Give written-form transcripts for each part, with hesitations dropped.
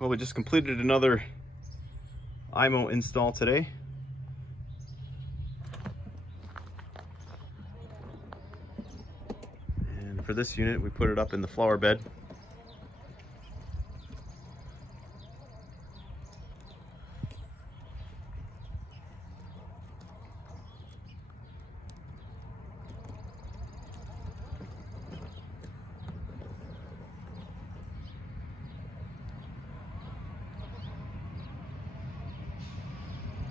Well, we just completed another iMow install today. And for this unit, we put it up in the flower bed.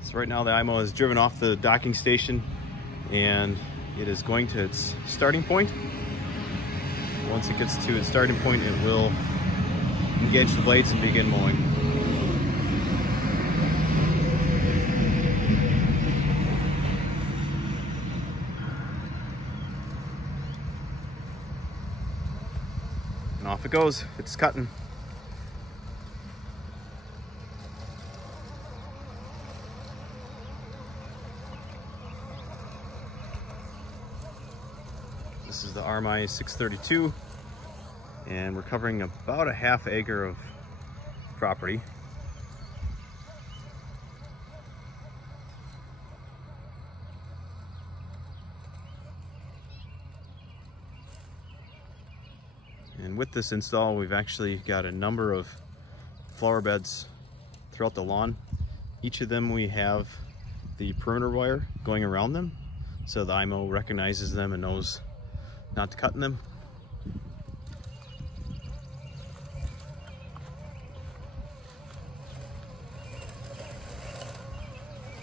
So right now the iMow is driven off the docking station and it is going to its starting point. Once it gets to its starting point, it will engage the blades and begin mowing. And off it goes, it's cutting. This is the iMow 632, and we're covering about a half acre of property. And with this install, we've actually got a number of flower beds throughout the lawn. Each of them we have the perimeter wire going around them, so the iMow recognizes them and knows not to cut in them.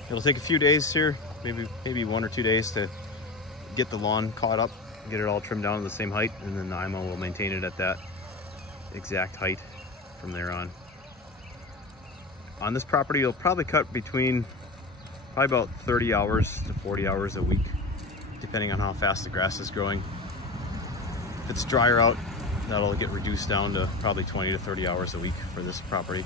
It'll take a few days here, maybe 1 or 2 days to get the lawn caught up, get it all trimmed down to the same height, and then the iMow will maintain it at that exact height from there on. On this property, you'll probably cut between about 30 hours to 40 hours a week, depending on how fast the grass is growing. If it's drier out, that'll get reduced down to probably 20 to 30 hours a week for this property.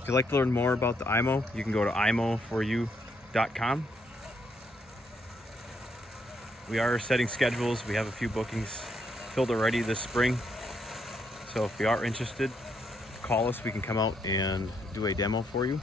If you'd like to learn more about the iMow, you can go to imowforyou.com. We are setting schedules. We have a few bookings filled already this spring. So if you are interested, call us. We can come out and do a demo for you.